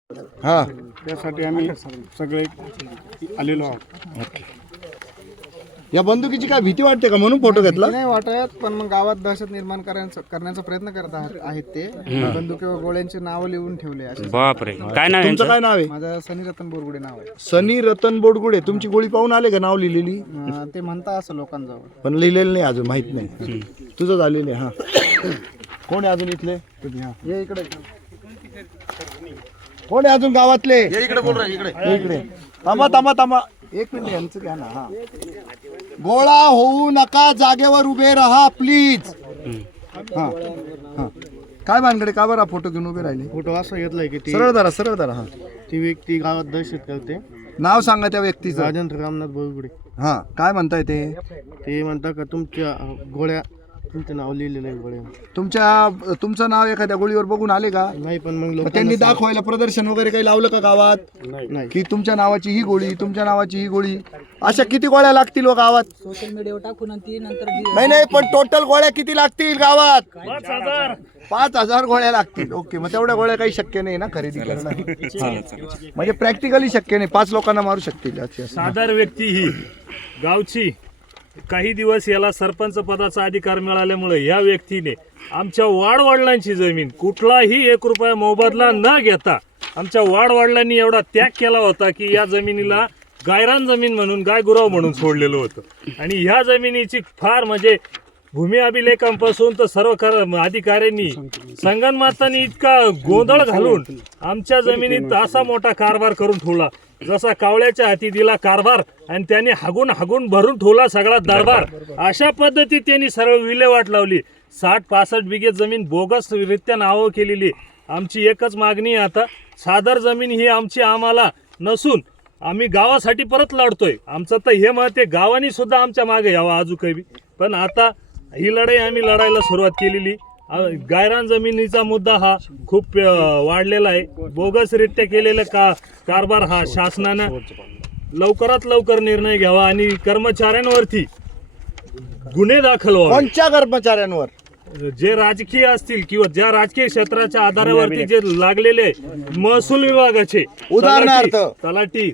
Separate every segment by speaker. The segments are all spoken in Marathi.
Speaker 1: हा,
Speaker 2: त्यासाठी आम्ही सगळे आलेलो आहोत.
Speaker 1: या बंदुकीची काय भीती वाटते का म्हणून फोटो घेतला?
Speaker 2: नाही वाटत, पण मग गावात दहशत निर्माण करण्याचा प्रयत्न करत आहेत ते. बंदुकीवर गोळ्यांचे नाव लिहून ठेवले असे.
Speaker 3: बापरे, काय नाव
Speaker 1: तुमचं काय नाव आहे?
Speaker 2: माझं सनी रतन बोरगुडे नाव आहे.
Speaker 1: सनी रतन बोडगुडे. तुमची गोळी पाहून आले का नाव लिहिलेली?
Speaker 2: ते म्हणता असं लोकांजवळ.
Speaker 1: पण लिहिलेलं नाही अजून, माहित नाही. तुझं झालेलं आहे. हा, कोण आहे अजून इथले?
Speaker 2: हे इकडे
Speaker 1: कोण आहे अजून गावातले? इकडे बोल इकडे. थांबा एक मिनिट, यांचं घ्या ना. हा, गोळा होऊ नका, जागेवर उभे राहा प्लीज. हा हा, काय भानगडे, का बरं फोटो घेऊन उभे राहिले?
Speaker 2: फोटो असं घेतलाय की
Speaker 1: सरळ धरा. हा,
Speaker 2: ती व्यक्ती गावात दहशत करते.
Speaker 1: नाव सांगा त्या व्यक्तीचं.
Speaker 2: राजेंद्र रामनाथ बोरगुडे.
Speaker 1: हा, काय म्हणताय ते?
Speaker 2: ते म्हणतात का तुमच्या गोळ्या, तुमचं नाव लिहिलेलं आहे गोळ्या.
Speaker 1: तुमचं नाव एखाद्या गोळीवर बघून आले का?
Speaker 2: नाही, पण मग
Speaker 1: मग त्यांनी दाखवायला प्रदर्शन वगैरे काही लावलं का गावात?
Speaker 2: नाही.
Speaker 1: की तुमच्या नावाची ही गोळी, तुमच्या नावाची ही गोळी, अशा किती गोळ्या लागतील हो गावात?
Speaker 4: सोशल मीडियावर टाकून आणि ती नंतर
Speaker 1: नाही, पण टोटल गोळ्या किती लागतील गावात? 5,000 गोळ्या लागतील. ओके, मग तेवढ्या गोळ्या काही शक्य नाही ना खरेदी करणं? हा. म्हणजे प्रॅक्टिकली शक्य नाही. 5 लोकांना मारू शकतील.
Speaker 5: साधारण व्यक्ती ही गावची, काही दिवस याला सरपंच पदाचा अधिकार मिळाल्यामुळे या व्यक्तीने आमच्या वाडवडिलांची जमीन कुठलाही 1 रुपया मोबदला न घेता आमच्या वाडवडिलांनी एवढा त्याग केला होता की या जमिनीला गायरान जमीन म्हणून, गायगुराव म्हणून सोडलेलं होतं. आणि ह्या जमिनीची फार म्हणजे भूमी अभिलेखांपासून तर सर्व अधिकाऱ्यांनी संगनमतानी इतका गोंधळ घालून आमच्या जमिनीत असा मोठा कारभार करून ठेवला, जसा कावळ्याच्या हाती दिला कारभार आणि त्याने हागून भरून ठेवला सगळा दरबार. अशा पद्धतीत त्यांनी सरळ विल्हेवाट लावली. 60-65 बिघे जमीन बोगस रित्या नावं केलेली. आमची एकच मागणी आहे आता, सादर जमीन ही आमची आम्हाला नसून आम्ही गावासाठी परत लढतोय. आमचं तर हे मत आहे, गावानी सुद्धा आमच्या मागे यावं अजून काही. पण आता ही लढाई आम्ही लढायला सुरुवात केलेली. गायरान जमिनीचा मुद्दा हा खूप वाढलेला आहे. बोगसरित्या केलेला कारभार हा शासनानं लवकरात लवकर निर्णय घ्यावा आणि कर्मचाऱ्यांवरती गुन्हे दाखल व्हावे.
Speaker 1: कोणत्या कर्मचाऱ्यांवर?
Speaker 5: जे राजकीय असतील किंवा ज्या राजकीय क्षेत्राच्या आधारावरती जे लागलेले महसूल विभागाचे,
Speaker 1: उदाहरणार्थ
Speaker 5: तलाठी,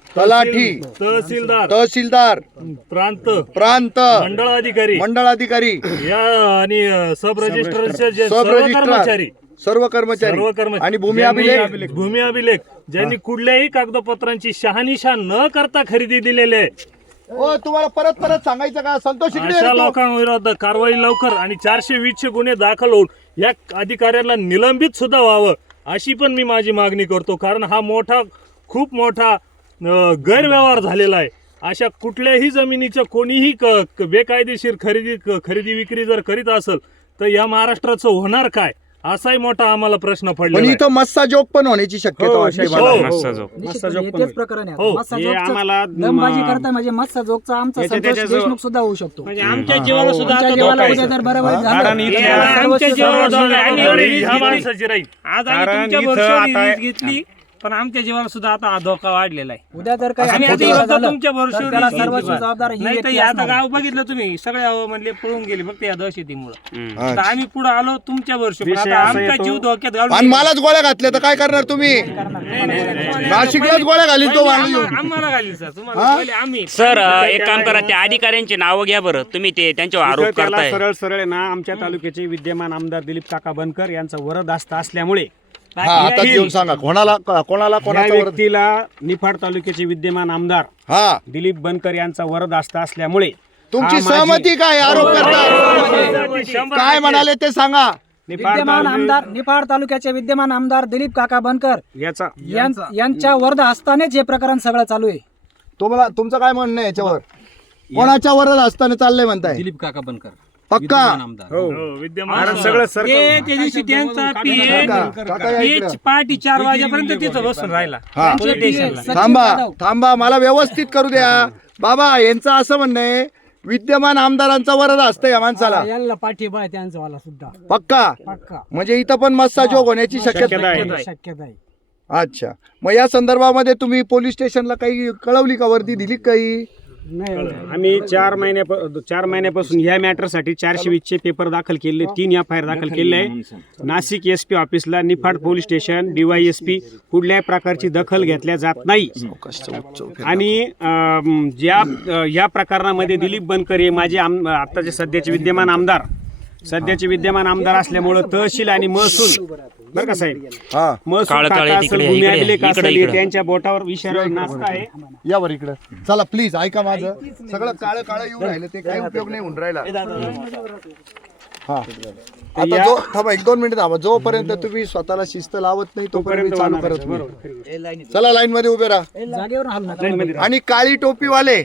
Speaker 1: तहसीलदार, प्रांत मंडळाधिकारी
Speaker 5: या आणि सब रजिस्ट्रारचे जे सर्व कर्मचारी आणि भूमी अभिलेख ज्यांनी कुठल्याही कागदपत्रांची शहानिशा न करता खरेदी दिलेले आहे,
Speaker 1: तुम्हाला परत सांगायचं का? संतोष
Speaker 5: अशा लोकांविरोधात कारवाई लवकर आणि 420 गुन्हे दाखल होऊन या अधिकाऱ्याला निलंबित सुद्धा व्हावं अशी पण मी माझी मागणी करतो. कारण हा खूप मोठा गैरव्यवहार झालेला आहे. अशा कुठल्याही जमिनीच्या कोणीही बेकायदेशीर खरेदी विक्री जर करीत असेल तर या महाराष्ट्राचं होणार काय, असाही मोठा आम्हाला प्रश्न पडला.
Speaker 1: पण इथं मस्सा जोक पण होण्याची शक्यता वाटते मला.
Speaker 4: तेच प्रकरण आहे. मस्सा जोगचा दमबाजी करता म्हणजे मस्सा जोगचा आमचा संतोष देशमुख सुद्धा होऊ शकतो.
Speaker 3: म्हणजे आमच्या जीवाला सुद्धा
Speaker 4: आमच्या जीवाला उद्या जर बरोबर झालं
Speaker 3: आमच्या जीवाला
Speaker 5: ह्या माणसाची राहील.
Speaker 3: आज आम्ही तुमच्या भरोश्यावर घेतली, पण आमच्या जीवाला सुद्धा आता धोका वाढलेला आहे.
Speaker 4: उद्या जर काही
Speaker 3: आम्ही
Speaker 4: अपघात
Speaker 3: आता
Speaker 4: झाला
Speaker 3: तुमच्या
Speaker 4: तर त्याला सर्वस्व
Speaker 3: भरोश्यावर
Speaker 4: जबाबदार ही
Speaker 3: नाही तर
Speaker 4: व्यक्ती
Speaker 3: आता
Speaker 4: असणार.
Speaker 3: गाव बघितलं तुम्ही, सगळे म्हणले पळून गेले फक्त या दहशतीमुळे. आता आम्ही पुढे आलो तुमच्या भरोश्यावर, आता आमचा जीव धोक्यात घालून
Speaker 1: आणि मलाच गोळ्या घातल्या तर काय करणार तुम्ही? नाशिकलाच गोळ्या घालील तो माणूस.
Speaker 3: आम्हाला घालील सर, तुम्हाला पहिले आम्ही.
Speaker 6: सर एक काम करा, त्या अधिकाऱ्यांची नावं घ्या बरं. तुम्ही ते त्यांच्यावर आरोप करताय.
Speaker 7: सरळ आहे ना, आमच्या तालुक्याचे विद्यमान आमदार दिलीप काका बनकर यांचा वरदहस्त असल्यामुळे
Speaker 1: आता घेऊन सांगा कोणाला
Speaker 7: या
Speaker 1: कोणाचा
Speaker 7: व्यक्तीला निफाड तालुक्याचे विद्यमान आमदार
Speaker 1: हा,
Speaker 7: दिलीप बनकर यांचा वरदहस्त असल्यामुळे
Speaker 1: तुमची सहमती काय आरोप करता? काय म्हणाले ते सांगा.
Speaker 4: विद्यमान आमदार निफाड तालुक्याचे विद्यमान आमदार दिलीप काका बनकर
Speaker 7: याचा
Speaker 4: यांच्या वर्ध हस्तानेच हे प्रकरण सगळं चालू आहे.
Speaker 1: तुमचं काय म्हणणं आहे याच्यावर? कोणाच्या वरच असताना चाललंय म्हणताय?
Speaker 8: दिलीप काका बनकर
Speaker 1: पक्का?
Speaker 5: विद्यमान
Speaker 7: सगळं सर
Speaker 3: त्या दिवशी त्यांचा पीएच पहाटे 4 वाजेपर्यंत तिथं बसून राहिला.
Speaker 1: हा, थांबा मला व्यवस्थित करू द्या बाबा. यांचं असं म्हणणं आहे विद्यमान आमदारांचा वरद असतं या माणसाला.
Speaker 4: याला पाठिंबा आहे त्यांचा वाला सुद्धा
Speaker 1: पक्का?
Speaker 4: पक्का
Speaker 1: म्हणजे इथं पण मस्सा जोग होण्याची शक्यता आहे.
Speaker 4: शक्यता आहे.
Speaker 1: अच्छा, मग या संदर्भामध्ये तुम्ही पोलीस स्टेशनला काही कळवली का? वर्दी दिली काही?
Speaker 7: आम्ही 4 महिन्यापासून ह्या मॅटरसाठी 420 पेपर दाखल केले, 3 FIR दाखल केले आहे. नाशिक SP ऑफिसला, निफाड पोलीस स्टेशन, DYSP कुठल्याही प्रकारची दखल घेतल्या जात नाही. आणि या प्रकरणामध्ये दिलीप बनकर हे माझे आत्ताचे सध्याचे विद्यमान आमदार असल्यामुळं तहसील आणि महसूल बरं का साहेब, महसूल खाता असेल, भूमी अभिलेख असेल, त्यांच्या बोटावर विषयावर नाचता आहे.
Speaker 1: यावर इकडे चला प्लीज, ऐका माझं. सगळं काळं काळं येऊन राहिलं, ते काही उपयोग नाही होऊन राहिला. हा आता जो थांबा 1-2 मिनिट थांबा. जोपर्यंत तुम्ही स्वतःला शिस्त लावत नाही तोपर्यंत मी चालू करत नाही. चला लाईन मध्ये उभे राहा.
Speaker 4: जागेवर हलणार
Speaker 1: आणि काळी टोपीवाले